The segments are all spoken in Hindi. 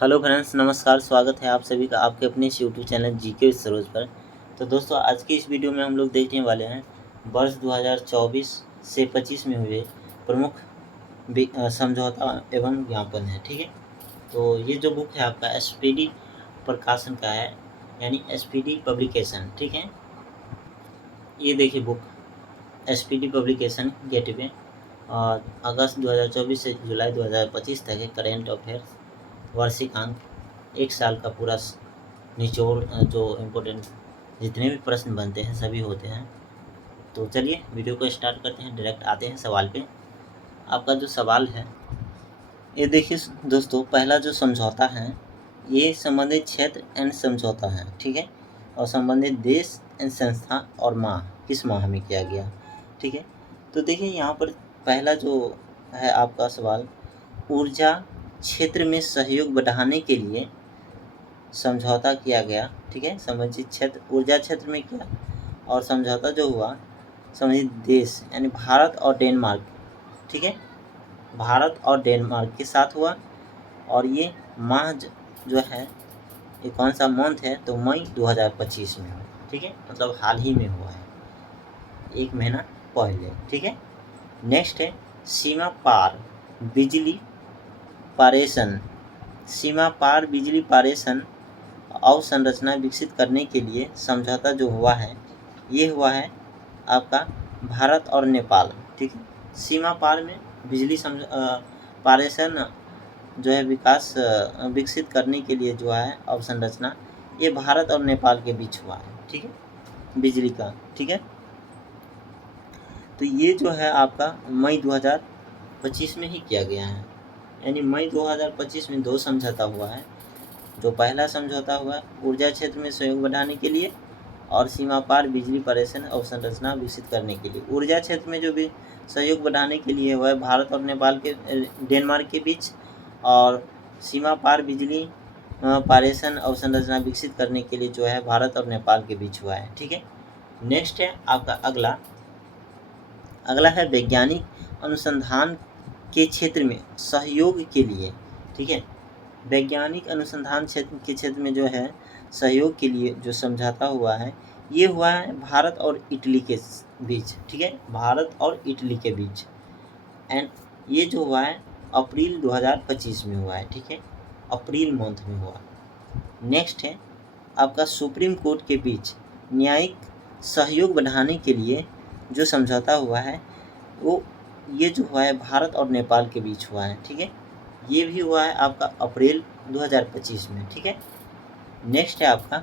हेलो फ्रेंड्स, नमस्कार। स्वागत है आप सभी का आपके अपने इस यूट्यूब चैनल जीके सरोज पर। तो दोस्तों, आज की इस वीडियो में हम लोग देखने वाले हैं वर्ष 2024 से 25 में हुए प्रमुख समझौता एवं ज्ञापन है। ठीक है, तो ये जो बुक है आपका एसपीडी प्रकाशन का है, यानी एसपीडी पब्लिकेशन। ठीक है, ये देखिए बुक एसपीडी पब्लिकेशन गेटवे, और अगस्त 2024 से जुलाई 2025 तक है। करेंट अफेयर्स वार्षिक अंक, एक साल का पूरा निचोड़, जो इम्पोर्टेंट जितने भी प्रश्न बनते हैं सभी होते हैं। तो चलिए वीडियो को स्टार्ट करते हैं, डायरेक्ट आते हैं सवाल पे। आपका जो सवाल है ये देखिए दोस्तों, पहला जो समझौता है ये संबंधित क्षेत्र एंड समझौता है। ठीक है, और संबंधित देश एंड संस्था और माह, किस माह में किया गया। ठीक है, तो देखिए यहाँ पर पहला जो है आपका सवाल, ऊर्जा क्षेत्र में सहयोग बढ़ाने के लिए समझौता किया गया। ठीक है, संबंधित क्षेत्र ऊर्जा क्षेत्र में किया, और समझौता जो हुआ संबंधित देश यानी भारत और डेनमार्क। ठीक है, भारत और डेनमार्क के साथ हुआ, और ये माह जो है ये कौन सा मंथ है, तो मई 2025 में हुआ। ठीक है, मतलब हाल ही में हुआ है, एक महीना पहले। ठीक है, नेक्स्ट है सीमा पार बिजली पारेषण। सीमा पार बिजली पारेषण अवसंरचना विकसित करने के लिए समझौता जो हुआ है ये हुआ है आपका भारत और नेपाल। ठीक है, सीमा पार में बिजली पारेषण जो है विकसित करने के लिए जो है अवसंरचना, ये भारत और नेपाल के बीच हुआ है। ठीक है, बिजली का। ठीक है, तो ये जो है आपका मई 2025 में ही किया गया है, यानी मई 2025 में दो समझौता हुआ है। जो पहला समझौता हुआ ऊर्जा क्षेत्र में सहयोग बढ़ाने के लिए, और सीमा पार बिजली पारेषण अवसंरचना विकसित करने के लिए। ऊर्जा क्षेत्र में जो भी सहयोग बढ़ाने के लिए हुआ है भारत और नेपाल के डेनमार्क के बीच, और सीमा पार बिजली पारेषण अवसंरचना विकसित करने के लिए जो है भारत और नेपाल के बीच हुआ है। ठीक है, नेक्स्ट है आपका अगला है वैज्ञानिक अनुसंधान के क्षेत्र में सहयोग के लिए। ठीक है, वैज्ञानिक अनुसंधान के क्षेत्र में जो है सहयोग के लिए जो समझौता हुआ है ये हुआ है भारत और इटली के बीच। ठीक है, भारत और इटली के बीच, एंड ये जो हुआ है अप्रैल 2025 में हुआ है। ठीक है, अप्रैल मंथ में हुआ। नेक्स्ट है आपका सुप्रीम कोर्ट के बीच न्यायिक सहयोग बढ़ाने के लिए जो समझौता हुआ है वो ये जो हुआ है भारत और नेपाल के बीच हुआ है। ठीक है, ये भी हुआ है आपका अप्रैल 2025 में। ठीक है, नेक्स्ट है आपका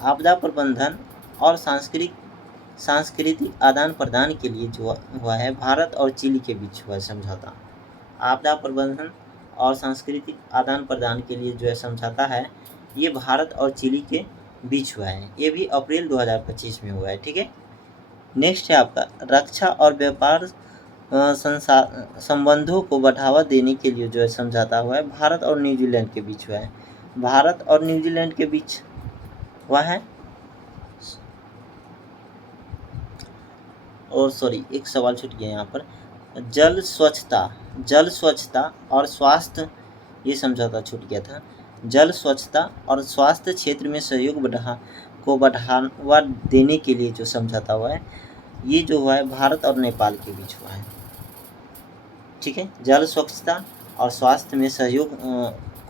आपदा प्रबंधन और सांस्कृतिक आदान प्रदान के लिए जो हुआ है भारत और चिली के बीच हुआ है समझौता। आपदा प्रबंधन और सांस्कृतिक आदान प्रदान के लिए जो है समझौता है ये भारत और चिली के बीच हुआ है, ये भी अप्रैल 2025 में हुआ है। ठीक है, नेक्स्ट है आपका रक्षा और व्यापार संबंधों को बढ़ावा देने के लिए जो है समझौता हुआ है भारत और न्यूजीलैंड के बीच हुआ है। भारत और न्यूजीलैंड के बीच हुआ है। और सॉरी, एक सवाल छूट गया यहाँ पर, जल स्वच्छता और स्वास्थ्य, ये समझौता छूट गया था। जल स्वच्छता और स्वास्थ्य क्षेत्र में सहयोग बढ़ावा देने के लिए जो समझौता हुआ है ये जो हुआ है भारत और नेपाल के बीच हुआ है। ठीक है, जल स्वच्छता और स्वास्थ्य में सहयोग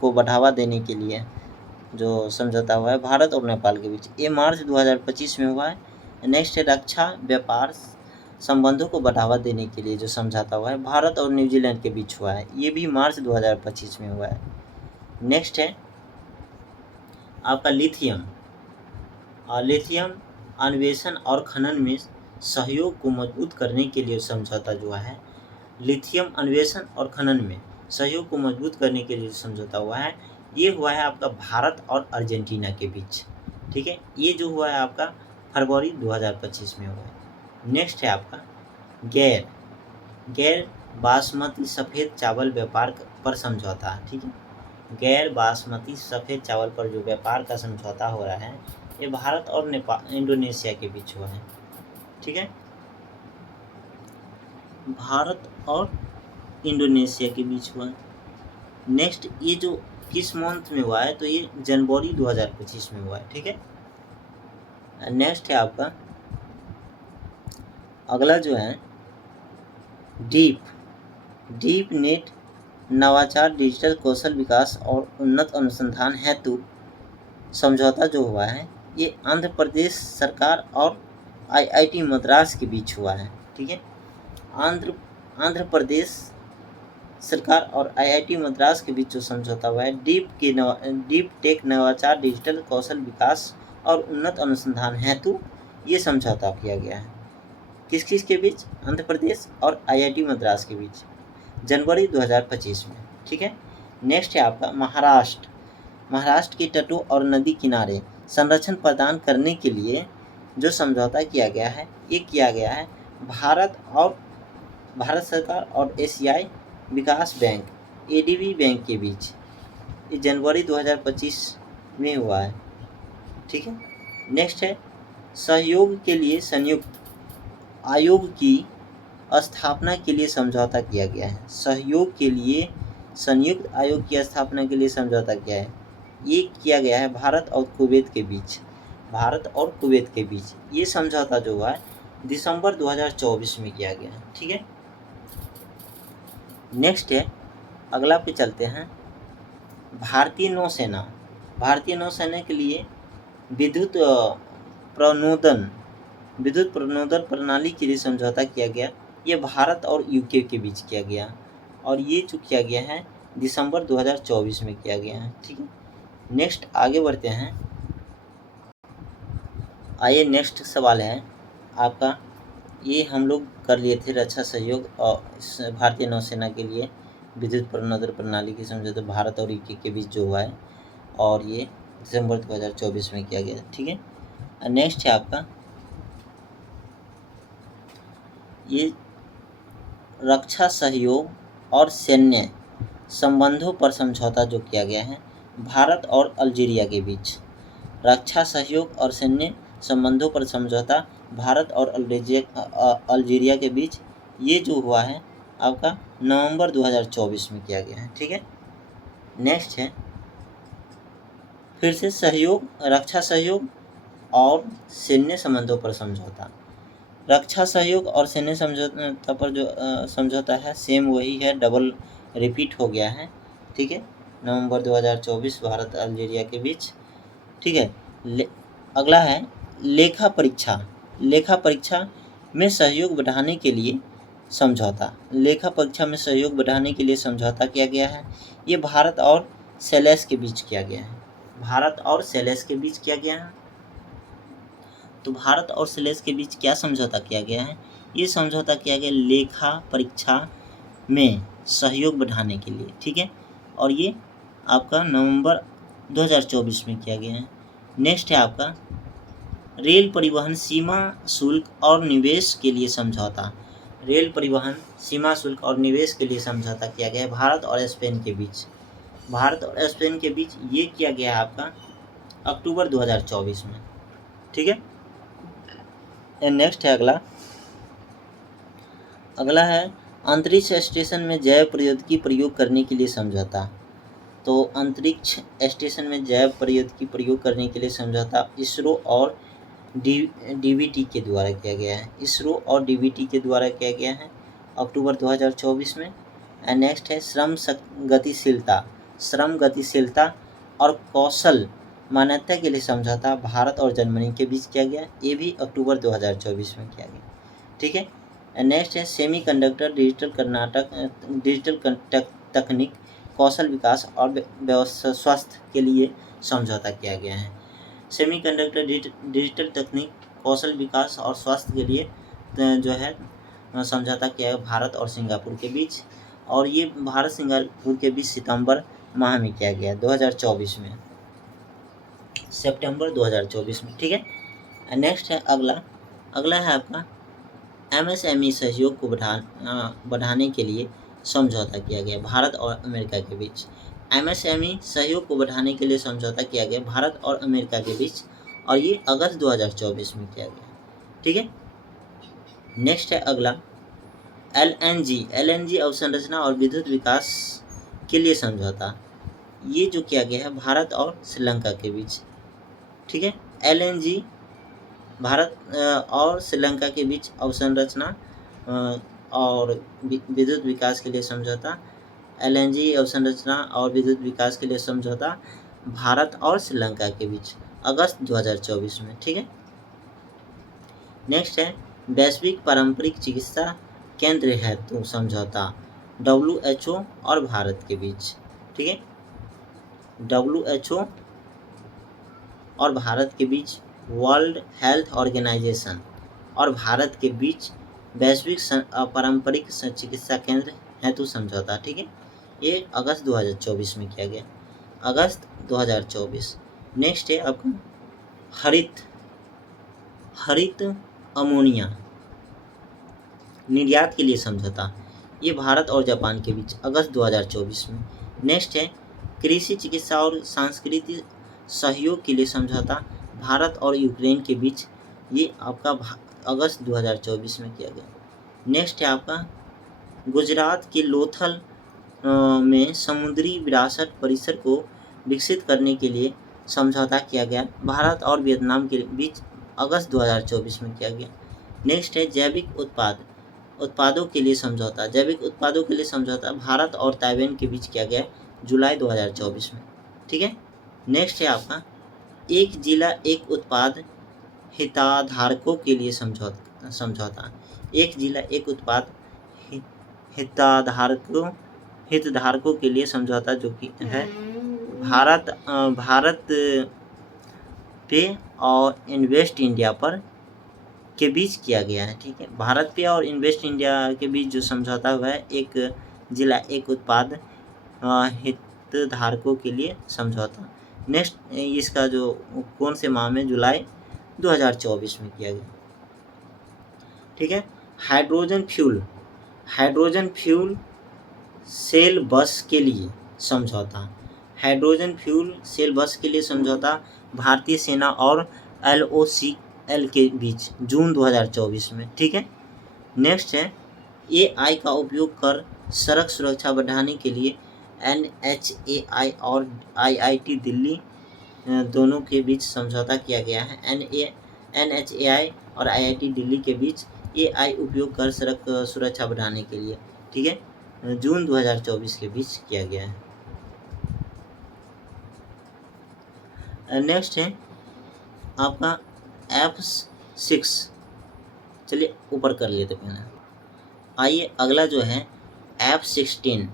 को बढ़ावा देने के लिए जो समझौता हुआ है भारत और नेपाल के बीच, ये मार्च 2025 में हुआ है। नेक्स्ट है रक्षा व्यापार संबंधों को बढ़ावा देने के लिए जो समझौता हुआ है भारत और न्यूजीलैंड के बीच हुआ है, ये भी मार्च 2025 में हुआ है। नेक्स्ट है आपका लिथियम अन्वेषण और खनन में सहयोग को मजबूत करने के लिए समझौता जो है लिथियम अन्वेषण और खनन में सहयोग को मजबूत करने के लिए समझौता हुआ है ये हुआ है आपका भारत और अर्जेंटीना के बीच। ठीक है, ये जो हुआ है आपका फरवरी 2025 में हुआ है। नेक्स्ट है आपका गैर बासमती सफ़ेद चावल व्यापार पर समझौता। ठीक है, गैर बासमती सफ़ेद चावल पर जो व्यापार का समझौता हो रहा है ये भारत और इंडोनेशिया के बीच हुआ है। ठीक है, भारत और इंडोनेशिया के बीच हुआ है। नेक्स्ट ये जो किस मंथ में हुआ है, तो ये जनवरी 2025 में हुआ है। ठीक है, नेक्स्ट है आपका अगला जो है डीप नेट नवाचार, डिजिटल कौशल विकास और उन्नत अनुसंधान हेतु समझौता जो हुआ है, ये आंध्र प्रदेश सरकार और आईआईटी मद्रास के बीच हुआ है। ठीक है, आंध्र प्रदेश सरकार और आईआईटी मद्रास के बीच जो समझौता हुआ है, डीप टेक नवाचार, डिजिटल कौशल विकास और उन्नत अनुसंधान हेतु ये समझौता किया गया है। किस किस के बीच? आंध्र प्रदेश और आईआईटी मद्रास के बीच, जनवरी 2025 में। ठीक है, नेक्स्ट है आपका महाराष्ट्र के तटों और नदी किनारे संरक्षण प्रदान करने के लिए जो समझौता किया गया है, ये किया गया है भारत सरकार और एशियाई विकास बैंक एडीबी बैंक के बीच, ये जनवरी 2025 में हुआ है। ठीक है, नेक्स्ट है सहयोग के लिए संयुक्त आयोग की स्थापना के लिए समझौता किया गया है। सहयोग के लिए संयुक्त आयोग की स्थापना के लिए समझौता किया है, ये किया गया है भारत और कुवैत के बीच। ये समझौता जो हुआ है दिसंबर 2024 में किया गया है। ठीक है, नेक्स्ट है अगला पे चलते हैं भारतीय नौसेना के लिए विद्युत प्रणोदन प्रणाली के लिए समझौता किया गया। ये भारत और यूके के बीच किया गया और ये जो किया गया है दिसंबर 2024 में किया गया है। ठीक है, नेक्स्ट आगे बढ़ते हैं। आइए नेक्स्ट सवाल है आपका, ये हम लोग कर लिए थे रक्षा सहयोग और भारतीय नौसेना के लिए विद्युत प्रणोदन प्रणाली की समझौता भारत और यूके के बीच जो हुआ है और ये दिसंबर 2024 में किया गया। ठीक है, नेक्स्ट है आपका ये रक्षा सहयोग और सैन्य संबंधों पर समझौता जो किया गया है भारत और अल्जीरिया के बीच। रक्षा सहयोग और सैन्य संबंधों पर समझौता भारत और अल्जीरिया के बीच, ये जो हुआ है आपका नवंबर 2024 में किया गया है। ठीक है, नेक्स्ट है फिर से रक्षा सहयोग और सैन्य संबंधों पर समझौता। रक्षा सहयोग और सैन्य समझौता पर जो समझौता है सेम वही है, डबल रिपीट हो गया है। ठीक है, नवंबर 2024 भारत अल्जीरिया के बीच। ठीक है, अगला है लेखा परीक्षा में सहयोग बढ़ाने के लिए समझौता। लेखा परीक्षा में सहयोग बढ़ाने के लिए समझौता किया गया है, ये भारत और सेलेस के बीच किया गया है। तो भारत और सेलेस के बीच क्या समझौता किया गया है? ये समझौता किया गया लेखा परीक्षा में सहयोग बढ़ाने के लिए। ठीक है, और ये आपका नवंबर 2024 में किया गया है। नेक्स्ट है आपका रेल परिवहन सीमा शुल्क और निवेश के लिए समझौता। रेल परिवहन सीमा शुल्क और निवेश के लिए समझौता किया गया है भारत और स्पेन के बीच। ये किया गया है आपका अक्टूबर 2024 में। ठीक है, नेक्स्ट है अगला है अंतरिक्ष स्टेशन में जैव प्रौद्योगिकी प्रयोग करने के लिए समझौता। तो अंतरिक्ष स्टेशन में जैव प्रौद्योगिकी प्रयोग करने के लिए समझौता इसरो और डीबीटी के द्वारा किया गया है अक्टूबर 2024 में। नेक्स्ट है श्रम गतिशीलता और कौशल मान्यता के लिए समझौता भारत और जर्मनी के बीच किया गया, ये भी अक्टूबर 2024 में किया गया। ठीक है, नेक्स्ट है सेमीकंडक्टर डिजिटल तकनीक कौशल विकास और स्वास्थ्य के लिए समझौता किया गया है। सेमीकंडक्टर डिजिटल तकनीक कौशल विकास और स्वास्थ्य के लिए जो है समझौता किया है भारत और सिंगापुर के बीच, और ये भारत सिंगापुर के बीच सितंबर माह में किया गया 2024 में, सितंबर 2024 में। ठीक है, नेक्स्ट है अगला है आपका एमएसएमई सहयोग को बढ़ाने के लिए समझौता किया गया भारत और अमेरिका के बीच। एमएसएमई सहयोग को बढ़ाने के लिए समझौता किया गया भारत और अमेरिका के बीच, और ये अगस्त 2024 में किया गया। ठीक है, नेक्स्ट है अगला एलएनजी अवसंरचना और विद्युत विकास के लिए समझौता। ये जो किया गया है भारत और श्रीलंका के बीच, ठीक है। LNG भारत और श्रीलंका के बीच अवसंरचना और विद्युत विकास के लिए समझौता, LNG अवसंरचना और विद्युत विकास के लिए समझौता भारत और श्रीलंका के बीच अगस्त 2024 में, ठीक है। नेक्स्ट है वैश्विक पारंपरिक चिकित्सा केंद्र हेतु समझौता WHO और भारत के बीच, ठीक है। WHO और भारत के बीच वर्ल्ड हेल्थ ऑर्गेनाइजेशन और भारत के बीच वैश्विक पारंपरिक चिकित्सा केंद्र हेतु समझौता, ठीक है। ये अगस्त 2024 में किया गया, अगस्त 2024। नेक्स्ट है आपका हरित अमोनिया निर्यात के लिए समझौता, ये भारत और जापान के बीच अगस्त 2024 में। नेक्स्ट है कृषि चिकित्सा और सांस्कृतिक सहयोग के लिए समझौता भारत और यूक्रेन के बीच, ये आपका अगस्त 2024 में किया गया। नेक्स्ट है आपका गुजरात के लोथल में समुद्री विरासत परिसर को विकसित करने के लिए समझौता किया गया भारत और वियतनाम के बीच अगस्त 2024 में किया गया। नेक्स्ट है जैविक उत्पादों के लिए समझौता, जैविक उत्पादों के लिए समझौता भारत और ताइवान के बीच किया गया जुलाई 2024 में, ठीक है। नेक्स्ट है आपका एक जिला एक उत्पाद हितधारकों के लिए समझौता, एक जिला एक उत्पाद हितधारकों के लिए समझौता जो कि है भारत पे और इन्वेस्ट इंडिया पर के बीच किया गया है, ठीक है। भारत पे और इन्वेस्ट इंडिया के बीच जो समझौता हुआ है एक जिला एक उत्पाद हितधारकों के लिए समझौता। नेक्स्ट इसका जो कौन से माह में, जुलाई 2024 में किया गया, ठीक है। हाइड्रोजन फ्यूल सेल बस के लिए समझौता, हाइड्रोजन फ्यूल सेल बस के लिए समझौता भारतीय सेना और LOCL के बीच जून 2024 में, ठीक है। नेक्स्ट है AI का उपयोग कर सड़क सुरक्षा बढ़ाने के लिए NHAI और IIT दिल्ली दोनों के बीच समझौता किया गया है। NHAI और IIT दिल्ली के बीच AI उपयोग कर सड़क सुरक्षा बढ़ाने के लिए, ठीक है, जून 2024 के बीच किया गया है। नेक्स्ट है आपका F6, चलिए ऊपर कर लेते पहले। आइए अगला जो है F-16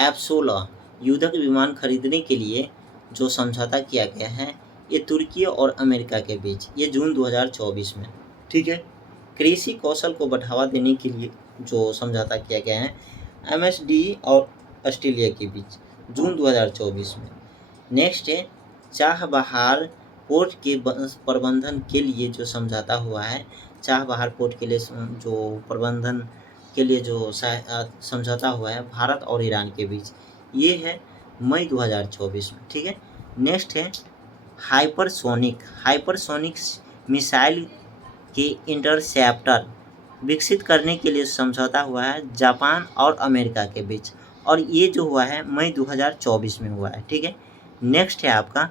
F-16 युद्धक विमान खरीदने के लिए जो समझौता किया गया है ये तुर्की और अमेरिका के बीच, ये जून 2024 में, ठीक है। कृषि कौशल को बढ़ावा देने के लिए जो समझौता किया गया है MSD और ऑस्ट्रेलिया के बीच जून 2024 में। नेक्स्ट है चाबहार पोर्ट के प्रबंधन के लिए जो समझौता हुआ है, चाबहार पोर्ट के लिए जो प्रबंधन के लिए जो समझौता हुआ है भारत और ईरान के बीच, ये है मई 2024 में, ठीक है। नेक्स्ट है हाइपरसोनिक मिसाइल के इंटरसेप्टर विकसित करने के लिए समझौता हुआ है जापान और अमेरिका के बीच, और ये जो हुआ है मई 2024 में हुआ है, ठीक है। नेक्स्ट है आपका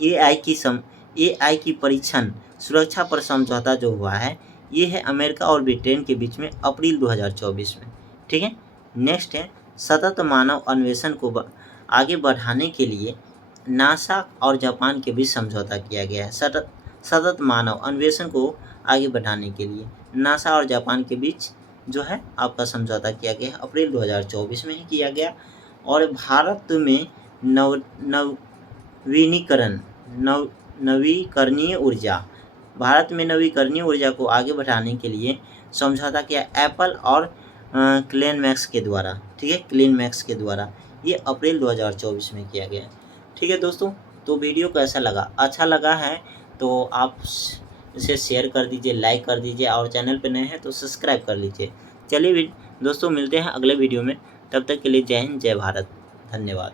AI की परीक्षण सुरक्षा पर समझौता जो हुआ है ये है अमेरिका और ब्रिटेन के बीच में अप्रैल 2024 में, ठीक है। नेक्स्ट है सतत मानव अन्वेषण को आगे बढ़ाने के लिए नासा और जापान के बीच समझौता किया गया है। सतत मानव अन्वेषण को आगे बढ़ाने के लिए नासा और जापान के बीच जो है आपका समझौता किया गया, अप्रैल 2024 में ही किया गया। और भारत में नवीकरणीय ऊर्जा को आगे बढ़ाने के लिए समझौता किया एप्पल और क्लेनमैक्स के द्वारा, ठीक है, क्लेनमैक्स के द्वारा, ये अप्रैल 2024 में किया गया, ठीक है दोस्तों। तो वीडियो कैसा लगा, अच्छा लगा है तो आप इसे शेयर कर दीजिए, लाइक कर दीजिए, और चैनल पर नए हैं तो सब्सक्राइब कर लीजिए। चलिए दोस्तों मिलते हैं अगले वीडियो में, तब तक के लिए जय हिंद जय भारत, धन्यवाद।